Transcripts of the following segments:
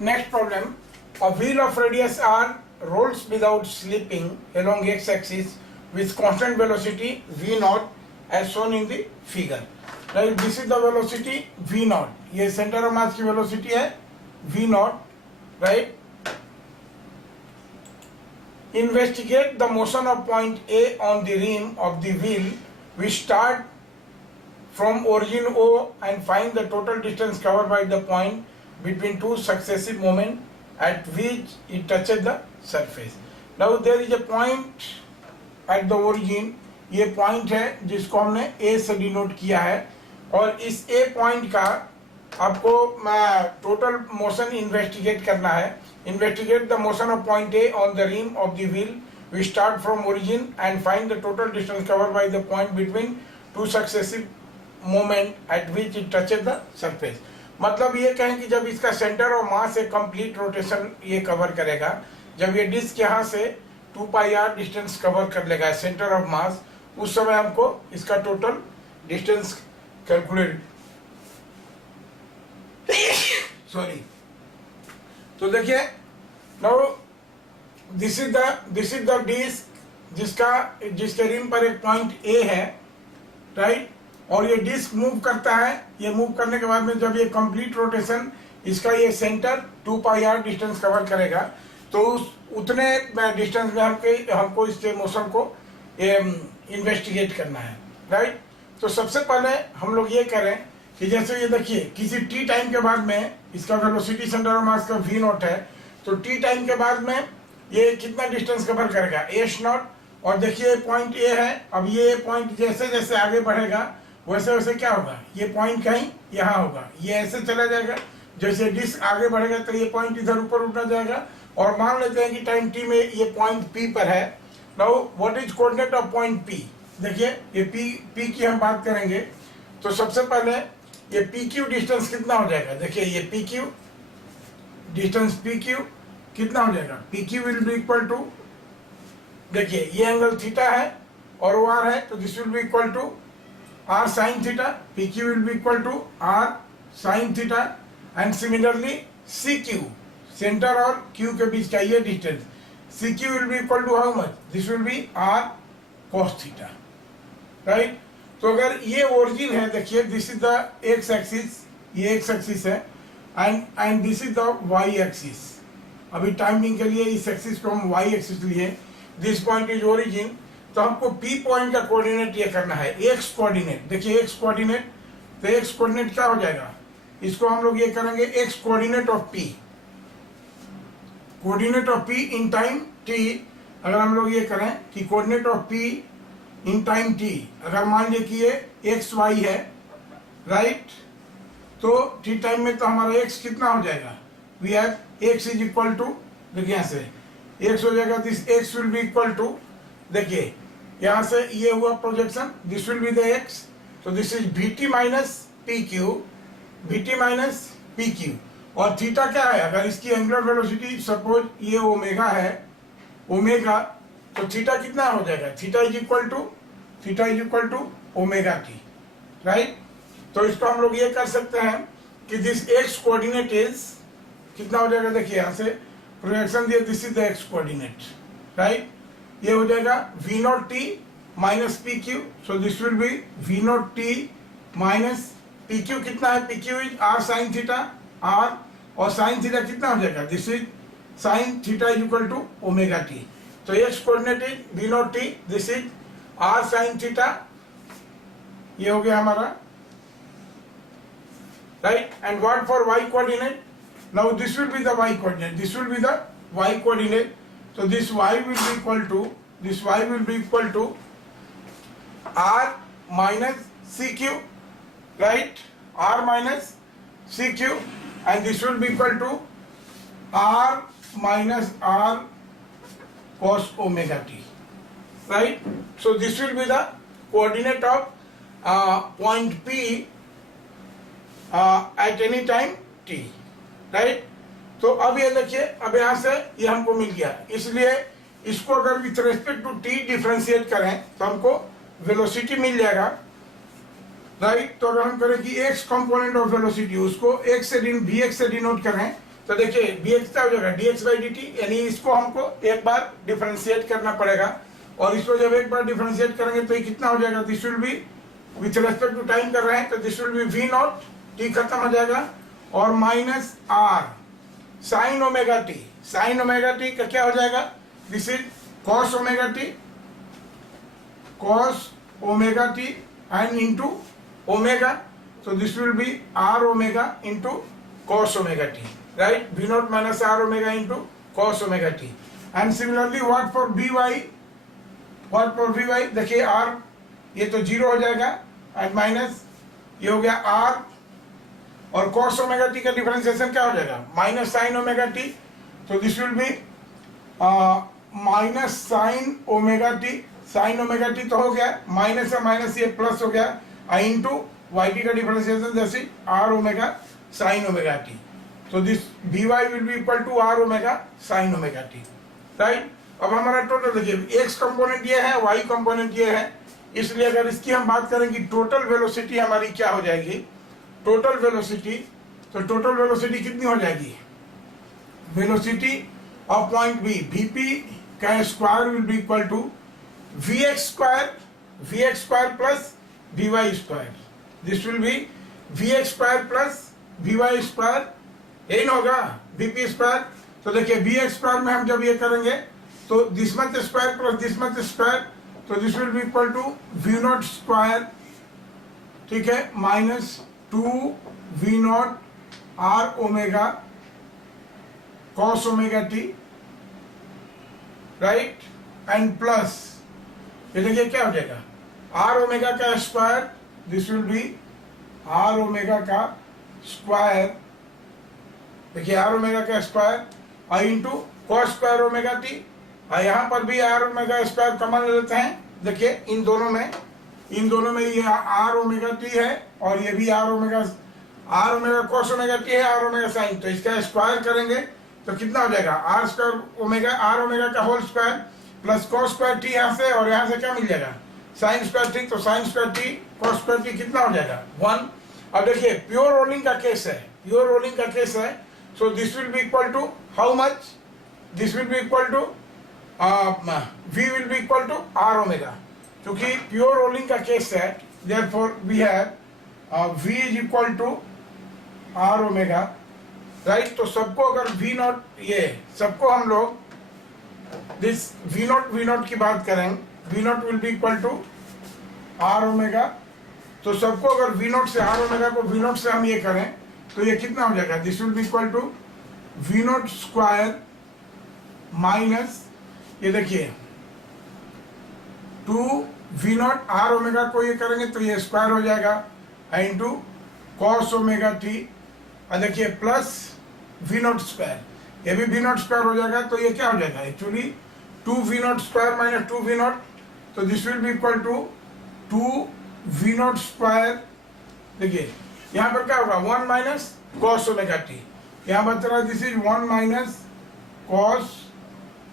Next problem. A wheel of radius r rolls without slipping along x-axis with constant velocity v naught as shown in the figure. Right, this is the velocity v naught. ये center of mass की velocity है v naught. Right. Investigate the motion of point A on the rim of the wheel. We start from origin O and find the total distance covered by the point between two successive moments at which it touches the surface. Now there is a point at the origin. ये point है जिसको हमने A से denote किया है और इस A point का आपको टोटल मोशन इन्वेस्टिगेट करना है. Investigate the motion of point A on the rim of the wheel. We start from origin and find the total distance covered by the point between two successive moment at which it touches the surface. मतलब ये कहें कि जब इसका centre of mass से complete rotation ये cover करेगा, जब ये डिस्क यहाँ से 2 पाई आर डिस्टेंस कवर कर लेगा सेंटर ऑफ मास, उस समय हमको इसका टोटल डिस्टेंस कैलकुलेट सॉरी. तो देखिए now this is the disk जिसके रिम पर एक पॉइंट ए है. राइट, और ये डिस्क मूव करता है. ये मूव करने के बाद में जब ये कंप्लीट रोटेशन इसका ये centre 2 pi R distance cover करेगा, तो उतने डिस्टेंस में हमको इसके मोशन को इन्वेस्टिगेट करना है. राइट, तो सबसे पहले हम लोग ये करें कि जैसे ये देखिए किसी टी टाइम के बाद में इसका वेलोसिटी सेंटर ऑफ मास का वी नॉट है, तो टी टाइम के बाद में ये कितना डिस्टेंस कवर करेगा एच नॉट. और देखिए पॉइंट ए है. अब ये पॉइंट जैसे जैसे आगे बढ़ेगा वैसे वैसे क्या होगा, ये पॉइंट कहीं यहाँ होगा, ये ऐसे चला जाएगा. जैसे डिस्क आगे बढ़ेगा तो ये पॉइंट इधर ऊपर उठना जाएगा. और मान लेते हैं कि टाइम टी में ये पॉइंट पी पर है. Now what is coordinate of point P. देखिए ये पी की हम बात करेंगे तो सबसे पहले ये पी क्यू डिस्टेंस कितना हो जाएगा. देखिए ये P Q distance P Q कितना हो जाएगा. P Q will be equal to, देखिए ये एंगल थीटा है और वो आर है, तो this will be equal to r sin theta. PQ will be equal to r sin theta and similarly CQ, center और Q के बीच का ये distance CQ will be equal to how much? This will be r cos theta. Right? तो अगर ये origin है, देखिए this is the x axis, ये x एक्सिस है and this is the y axis. अभी टाइमिंग के लिए इस एक्सिस को हम y एक्सिस लिए. This point is origin. तो हमको P पॉइंट का कोऑर्डिनेट ये करना है x कोऑर्डिनेट. देखिए x कोऑर्डिनेट, तो x कोऑर्डिनेट क्या हो जाएगा, इसको हम लोग ये करेंगे x coordinate of P, coordinate of P in time t. अगर हम लोग ये करें कि coordinate of P in time t, अगर मान लिया कि ये x y है, राइट, तो t टाइम में तो हमारा x कितना हो जाएगा, we have x is equal to, देखिए यहाँ से x हो जाएगा, this x will be equal to, देखिए यहां से ये हुआ projection, this will be the x, तो this is vt minus P Q, vt minus P Q. और थीटा क्या है, अगर इसकी एंगुलर वेलोसिटी सपोज ये ओमेगा है, ओमेगा, तो थीटा कितना हो जाएगा, theta is equal to omega T. Right, तो इसको हम लोग ये कर सकते हैं कि दिस x कोऑर्डिनेट इज कितना हो जाएगा. देखिए यहां से प्रोजेक्शन दिया, this is the x coordinate. Right, ये हो जाएगा v not T minus P Q. So this will be v not T minus P Q. कितना है, P Q is r sine theta r, और साइन थीटा कितना हो जाएगा, this is sine theta is equal to omega T. तो x coordinate is v not T, this is r sine theta. ये हो गया हमारा. Right, and what for y coordinate. Now this will be the y coordinate, this will be the y coordinate. So this y will be equal to r minus cq, right? R minus cq, and this will be equal to r minus r cos omega t, right? So this will be the coordinate of point P at any time t, right? तो अब ये देखिए, अब यहाँ से ये हमको मिल गया, इसलिए इसको अगर with respect to T differentiate करें तो हमको वेलोसिटी मिल जाएगा. राइट, तो अगर हम करें कि x कंपोनेंट ऑफ वेलोसिटी, उसको x से vx से डिनोट करें तो देखिए dx क्या हो जाएगा dx बाई dt, यानी इसको हमको एक बार डिफरेंशिएट करना पड़ेगा, और इसको जब एक बार डिफरेंशिएट करेंगे तो ये कितना हो जाएगा, this will be with respect to time कर रहे हैं तो this will be V not, T खत्म हो जाएगा, और minus R sine omega T, sine omega T का क्या हो जाएगा, this is cos omega T, cos omega T and into omega, so this will be r omega into cos omega t, right? V naught minus r omega into cos omega t. And similarly what for by, what for by, देखिए r ये तो 0 हो जाएगा and minus ये हो गया r, और cos omega t का डिफरेंशिएशन क्या हो जाएगा, माइनस साइन ओमेगा टी, तो this will B minus sign omega T, sine omega T तो हो गया, माइनस है माइनस ये प्लस हो गया इंटू वाई टी का डिफरेंशिएशन जैसे r omega sine omega T, तो this v y will be equal to are omega sine omega T, right. अब हमारा टोटल देखिए एक्स कंपोनेंट ये है, वाई कंपोनेंट ये है, इसलिए अगर इसकी हम बात करें कि टोटल वेलोसिटी हमारी क्या हो जाएगी, टोटल वेलोसिटी, तो टोटल वेलोसिटी कितनी हो जाएगी, velocity of point B VP का square will be equal to v x square plus v y square, this will be v x square plus v y square, यही ना होगा VP square. तो देखिए we x square में हम जब ये करेंगे तो this much square plus this much square, तो this will be equal to we not square, ठीक है, minus 2 we naught r omega cos omega T, right, and plus ये देखिए क्या हो जाएगा आर ओमेगा का square, this will be are omega का स्क्वायर, देखिए आर ओमेगा का square into cos square omega t, यहाँ पर भी आर ओमेगा स्क्वायर कॉमन ले लेते हैं, देखिए इन दोनों में ये आर ओमेगा टी है और ये भी r omega cos omega t है, आर ओमेगा साइन, तो इसका स्क्वायर करेंगे तो कितना हो जाएगा r square omega, r omega का whole square plus cos square t यहाँ से, और यहाँ से क्या मिल जाएगा साइन स्क्वायर टी, तो sine square t cos square t कितना हो जाएगा 1। अब देखिए प्योर रोलिंग का केस है, so this will be equal to how much, this will be equal to V will be equal to are omega, क्योंकि pure rolling का case है, therefore we have V is equal to are omega, right. तो सबको अगर V not, ये सबको हम लोग दिस वी नॉट की बात करें, V not will be equal to are omega, तो सबको अगर वी नॉट से आर ओमेगा को वी नॉट से हम ये करें तो ये कितना हो जाएगा, this will be equal to we not square minus ये देखिए 2 वी नॉट आर ओमेगा को ये करेंगे तो ये स्क्वायर हो जाएगा इंटू कॉस ओमेगा टी, देखिए प्लस वी नॉट स्क्वायर, ये भी वी नॉट स्क्वायर हो जाएगा, तो ये क्या हो जाएगा actually 2 we not square minus 2 we naught, तो this will be equal to 2 we not squared, देखिए यहाँ पर क्या होगा 1 माइनस कॉस ओमेगा टी, यहाँ बच रहा है this is 1 minus cos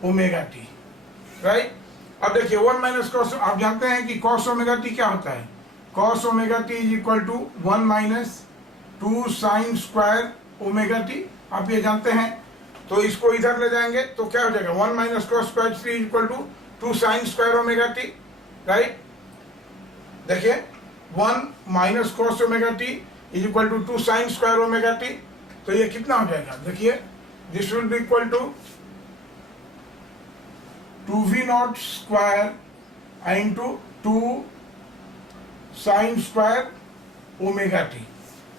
omega T, right. अब देखिए 1 माइनस कॉस, आप जानते हैं कि कॉस ओमेगा टी क्या होता है, cos omega T is equal to 1 minus 2 sine square omega T, आप ये जानते हैं, तो इसको इधर ले जाएंगे तो क्या हो जाएगा 1 minus cos square T is equal to 2 sine square omega T, right. देखिए 1 minus cos omega T is equal to 2 sine square omega T, तो ये कितना हो जाएगा, देखिए this will be equal to 2 we not square into 2 sine square omega T,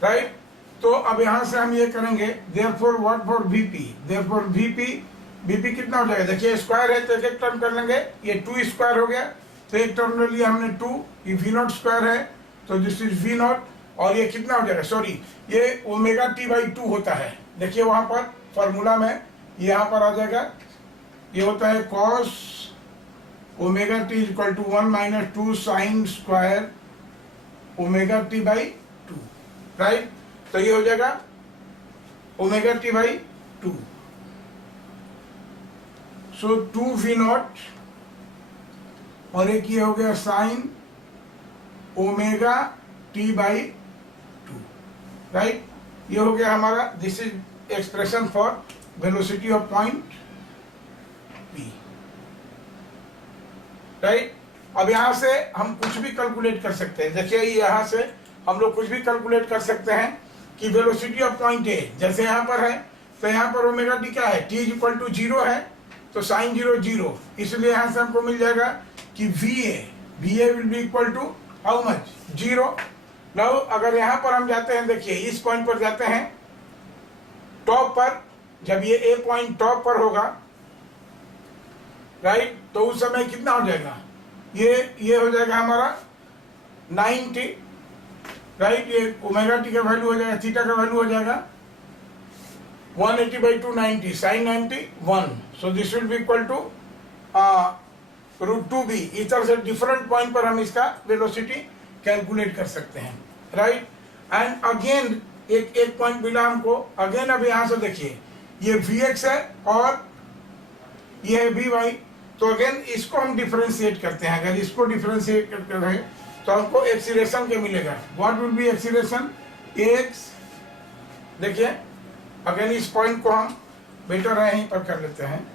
right. तो अब यहां से हम ये करेंगे therefore what for VP, therefore VP कितना हो जाएगा, देखिए स्क्वायर है तो एक एक टर्म कर लेंगे, ये 2 स्क्वायर हो गया तो एक टर्म ले लिया हमने 2, ये वी नॉट स्क्वायर है तो दिस इज वी नॉट, और ये कितना हो जाएगा, सॉरी ये ओमेगा टी बाई 2 होता है, देखिए वहां पर फॉर्मूला में यहाँ पर आ जाएगा, ये होता है cos omega T equal to 1 minus 2 sine square omega T by 2, right. तो ये हो जाएगा omega T by 2, so 2 we not और एक ये हो गया sine omega T by 2, right. ये हो गया हमारा, this is expression for velocity of point P, right. अब यहाँ से हम कुछ भी कैलकुलेट कर सकते हैं। देखिए यहाँ से हम लोग कुछ भी कैलकुलेट कर सकते हैं कि वेलोसिटी ऑफ पॉइंट ए जैसे यहाँ पर है, तो यहाँ पर ओमेगा टी क्या है, टी इज इक्वल टू 0 है, तो साइन 0 0, इसलिए यहाँ से हमको मिल जाएगा कि V A will be equal to how much, 0। Now अगर यहाँ पर हम जाते हैं, देखिए इस पॉइंट पर जाते हैं टॉप पर, जब ये ए पॉइंट टॉप पर होगा, राइट, तो उस समय कितना हो जाएगा, ये हो जाएगा हमारा 90, राइट। ये ओमेगा टी का वैल्यू हो जाएगा, थीटा का वैल्यू हो जाएगा 180 by 290 sin 90 1, so this will be equal to √2b। इस तरह से डिफरेंट पॉइंट पर हम इसका वेलोसिटी कैलकुलेट कर सकते हैं, राइट। एंड अगेन एक पॉइंट मिला हमको, अगेन अब यहाँ से देखिए ये vx है और ये है vy, तो अगेन इसको हम डिफरेंशिएट करते हैं। अगर इसको डिफरेंशिएट करते हैं तो हमको एक्सीलरेशन क्या मिलेगा, what will be acceleration, x। देखिए अगेन इस पॉइंट को हम बेटर है यहीं पर कर लेते हैं,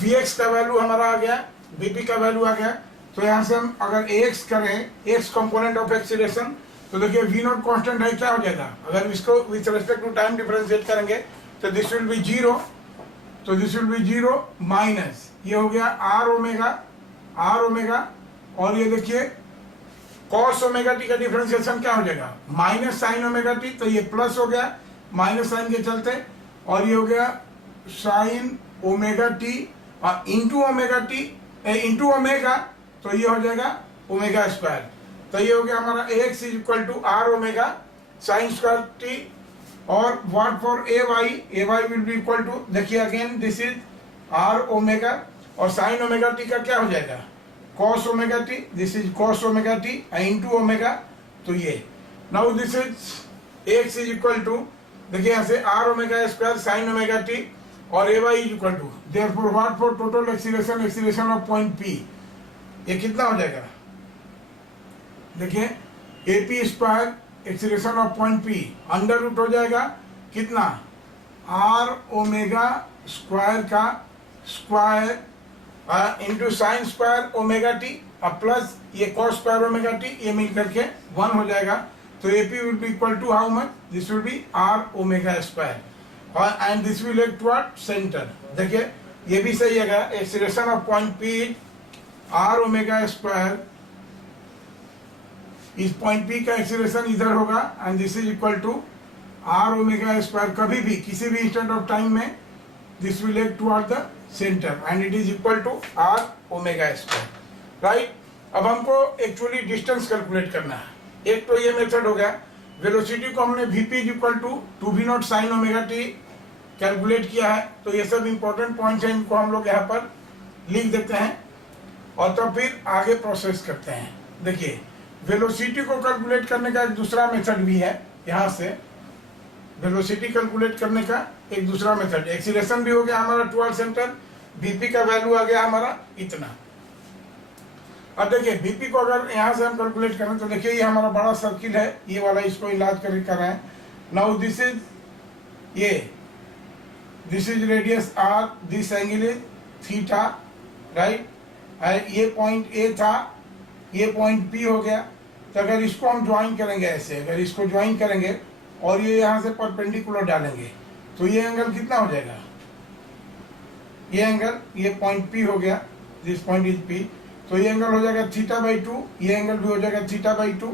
Vx का वैल्यू हमारा आ गया, Vp का वैल्यू आ गया, तो यहाँ से हम अगर Ax करें, x कंपोनेंट ऑफ एक्सीलरेशन, तो देखिए v नॉट कांस्टेंट है, क्या हो जाएगा, अगर इसको with respect to time differentiate करेंगे तो दिस विल बी 0, तो दिस विल बी 0 माइनस ये हो गया r ओमेगा, और ये देखिए cos ओमेगा टी का डिफरेंशिएशन क्या हो जाएगा, माइनस साइन ओमेगा टी, तो ये प्लस हो गया माइनस साइन के चलते, और ये हो गया sine omega t into omega t into omega, तो ये हो जाएगा ओमेगा स्क्वायर, तो ये हो गया हमारा x is equal to are omega sine square t, और what for a y will be equal to, देखिए again this is r omega, और साइन ओमेगा टी का क्या हो जाएगा, cos omega t, this is cos omega t into omega, तो ये now this is x is equal to, देखिए यहाँ से are omega squared sine omega t और a y is equal to, therefore what for total acceleration of point P, ये कितना हो जाएगा, देखिए AP square acceleration of point P under root हो जाएगा कितना, आर ओमेगा स्क्वायर का square into sine square omega T plus ये कॉस स्क्वायर ओमेगा टी, ये मिल करके 1 हो जाएगा, तो AP will be equal to how much, this will be are omega square, and this will act toward centre. देखिए ये भी सही है, acceleration of point P R omega square, इस पॉइंट पी का एक्सीलरेशन इधर होगा, and this is equal to are omega square, कभी भी किसी भी इंस्टेंट ऑफ टाइम में this will act toward the centre, and it is equal to are omega square, right. अब हमको एक्चुअली डिस्टेंस कैलकुलेट करना है, एक तो ये मेथड हो गया, वेलोसिटी को हमने VP is equal to 2v not sine omega T calculate किया है, तो ये सब इंपॉर्टेंट पॉइंट्स हैं, इनको हम लोग यहाँ पर लिख देते हैं और तब फिर आगे प्रोसेस करते हैं। देखिए वेलोसिटी को कैलकुलेट करने का एक दूसरा मेथड भी है, यहाँ से वेलोसिटी कैलकुलेट करने का एक दूसरा मेथड, एक्सीलरेशन भी हो गया हमारा टुवर्ड सेंटर, बीपी का वैल्यू आ गया हमारा इतना। अब देखिए बीपी को अगर यहाँ से हम कैलकुलेट करें तो देखिए ये हमारा बड़ा सर्किल है, ये वाला, इसको इलाज कर रहे हैं। नाउ दिस इज ये, this is radius R, this angle is theta, right, ये पॉइंट ए था, ये पॉइंट पी हो गया, तो अगर इसको हम ज्वाइन करेंगे ऐसे, अगर इसको ज्वाइन करेंगे और ये यहाँ से परपेंडिकुलर डालेंगे तो ये एंगल कितना हो जाएगा, ये एंगल, ये पॉइंट पी हो गया, दिस पॉइंट इज पी, तो ये एंगल हो जाएगा थीटा बाई 2, ये एंगल भी हो जाएगा थीटा बाई 2,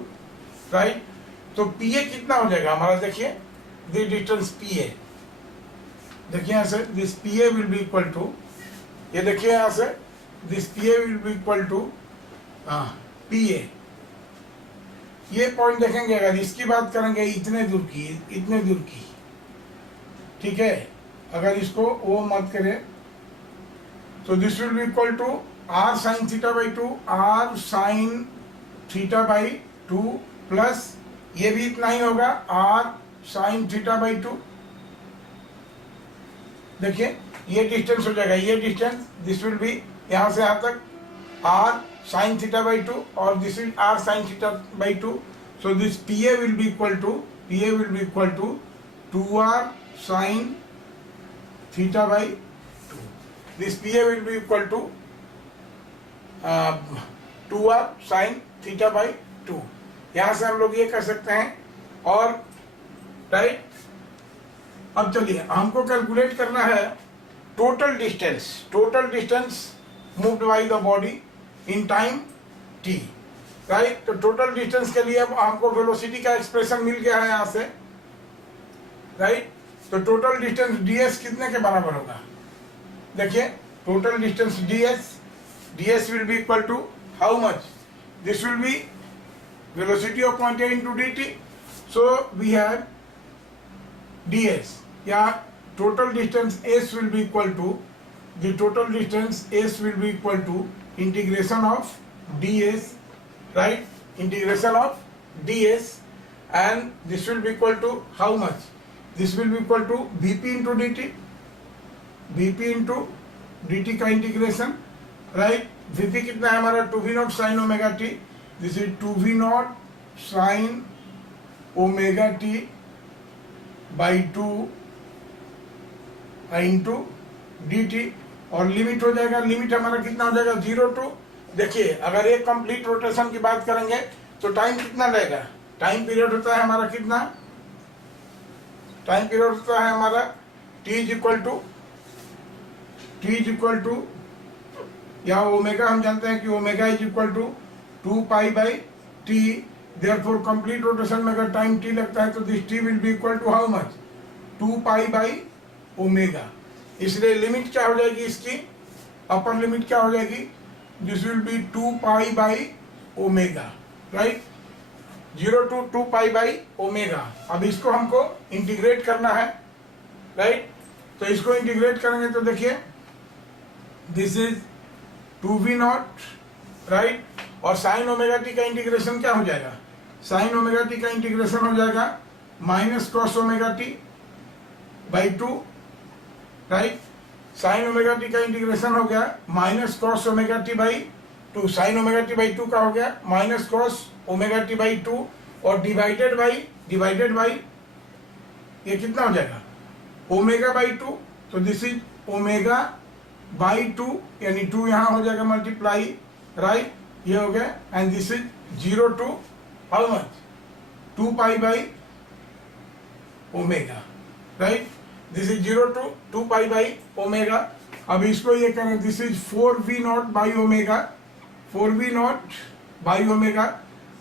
राइट। तो पी ए कितना हो जाएगा हमारा, देखिए दिस डिस्टेंस पी ए, देखिए यहाँ से this P A will be equal to, ये देखिए यहाँ से this P A will be equal to P A, ये पॉइंट देखेंगे, अगर इसकी बात करेंगे इतने दूर की, ठीक है, अगर इसको वो मत करें तो this will be equal to R sine theta by 2, R sine theta by 2 plus ये भी इतना ही होगा r sin थीटा बाई 2। देखिए ये डिस्टेंस हो जाएगा, ये डिस्टेंस दिस विल बी यहाँ से यहाँ तक r sin थीटा बाई 2 और this is r sin theta by 2। So this PA will be equal to 2r sin theta by 2। This PA will be equal to 2r sin theta by 2। यहाँ से हम लोग ये कर सकते हैं। और राइट, अब चलिए हमको कैलकुलेट करना है total distance moved by the body in time t। Right, तो टोटल डिस्टेंस के लिए अब हमको वेलोसिटी का एक्सप्रेशन मिल गया है यहाँ से। राइट, तो टोटल डिस्टेंस ds कितने के बराबर होगा? देखिए total distance ds will be equal to how much? This will be velocity of point A into dt. So we have ds, या total distance s will be equal to, the total distance s will be equal to integration of ds, right? Integration of ds, and this will be equal to how much? This will be equal to Vp into dt, Vp into dt का integration, right? Vp कितना है हमारा 2v not sine omega t. This is 2v not sine omega T by 2 into D T, और limit हो जाएगा, limit हमारा कितना हो जाएगा 0 टू। देखिए अगर एक कंप्लीट रोटेशन की बात करेंगे तो टाइम कितना लगेगा? टाइम पीरियड होता है हमारा कितना? टाइम पीरियड होता है हमारा t इज इक्वल टू या ओमेगा, हम जानते हैं कि omega is equal to 2 pi by T. Therefore complete rotation में अगर टाइम t लगता है तो this t will be equal to how much? 2 pi by omega. इसलिए लिमिट क्या हो जाएगी इसकी? अपर लिमिट क्या हो जाएगी? This will be 2 pi by omega, right? 0 to 2 pi by omega. अब इसको हमको इंटीग्रेट करना है, राइट? तो इसको इंटीग्रेट करेंगे तो देखिए this is 2v not, right? और साइन ओमेगा टी का इंटीग्रेशन क्या हो जाएगा? साइन ओमेगा टी का इंटीग्रेशन हो जाएगा minus cos omega T by 2, right? Sign omega T का इंटीग्रेशन हो गया minus cos omega T by 2। Sign omega T by 2 का हो गया minus cos omega T by 2, और डिवाइडेड बाई ये कितना हो जाएगा? Omega by 2। तो दिस इज ओमेगा बाई 2, यानी 2 यहाँ हो जाएगा मल्टीप्लाई, राइट? ये हो गया, and this is 0 to how much? 2 pi by omega, right? This is 0 to 2 pi by omega. अब इसको ये करें, this is 4v not by omega, 4v not by omega,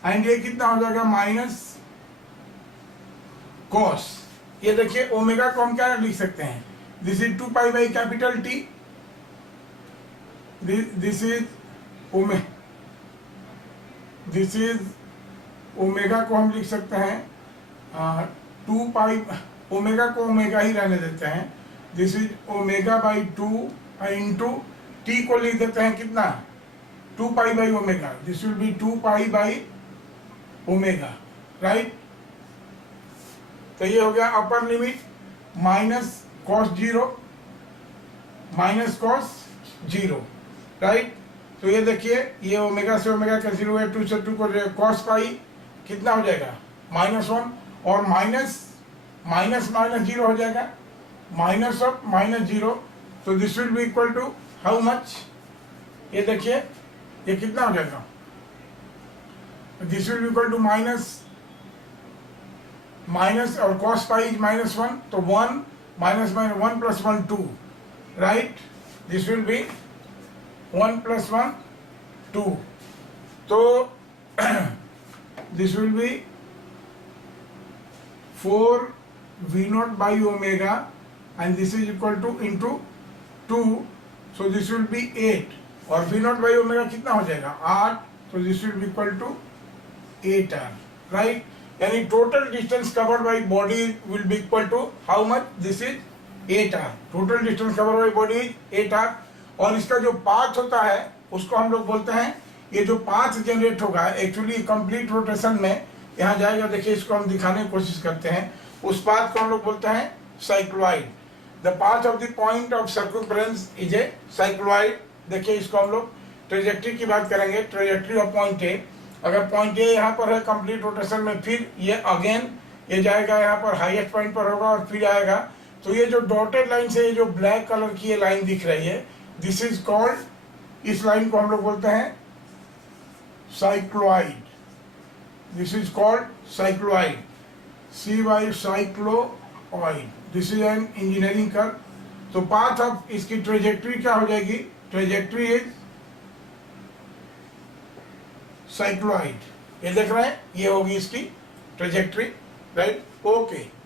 and ये कितना हो जाएगा? Minus cos. ये देखिए ओमेगा को हम क्या लिख सकते हैं? This is 2 pi by capital T, this is omega को हम लिख सकते हैं 2 पाई, ओमेगा को ओमेगा ही रहने देते हैं। This is omega by 2 into T को लिख देते हैं कितना? 2 pi by omega. This will be 2 pi by omega, right? तो ये हो गया upper limit minus cos 0, right? तो ये देखिए ये ओमेगा से ओमेगा कैंसिल हुआ, 2 से 2 को कॉस पाई कितना हो जाएगा? -1, और माइनस 0 हो जाएगा, माइनस ऑफ -0। तो this will be equal to how much? ये देखिए ये कितना हो जाएगा? This will be equal to minus और कॉस पाई इज -1, तो 1 minus 1 plus 1 2, right? This will be 1 plus 1 2, तो this will be 4v not by omega, and this is equal to into 2, so this will be 8, और v not by omega कितना हो जाएगा? 8, तो this will be equal to 8r, right? यानी total distance covered by body will be equal to how much? This is 8r। Total distance covered by body is 8r, और इसका जो path होता है उसको हम लोग बोलते हैं, ये जो पाथ जनरेट होगा एक्चुअली कंप्लीट रोटेशन में यहाँ जाएगा, देखिए इसको हम दिखाने की कोशिश करते हैं। उस पाथ को हम लोग बोलते हैं cycloid. The path of the point of circumference is a cycloid. देखिए इसको हम लोग ट्रेजेक्ट्री की बात करेंगे, ट्रेजेक्ट्री ऑफ पॉइंट ए। अगर पॉइंट ए यहाँ पर है कंप्लीट रोटेशन में, फिर ये अगेन ये जाएगा यहाँ पर हाईएस्ट पॉइंट पर होगा और फिर आएगा। तो ये जो डॉटेड लाइन से ये जो ब्लैक कलर की ये लाइन दिख रही है, दिस इज कॉल्ड, इस लाइन को हम लोग बोलते हैं cycloid. This is called cycloid, CY cycloid. This is an engineering curve. तो पाथ ऑफ इसकी ट्रेजेक्ट्री क्या हो जाएगी, ट्रेजेक्ट्री इज साइक्लोइड। ये देख रहे हैं, ये होगी इसकी ट्रेजेक्ट्री, राइट, ओके।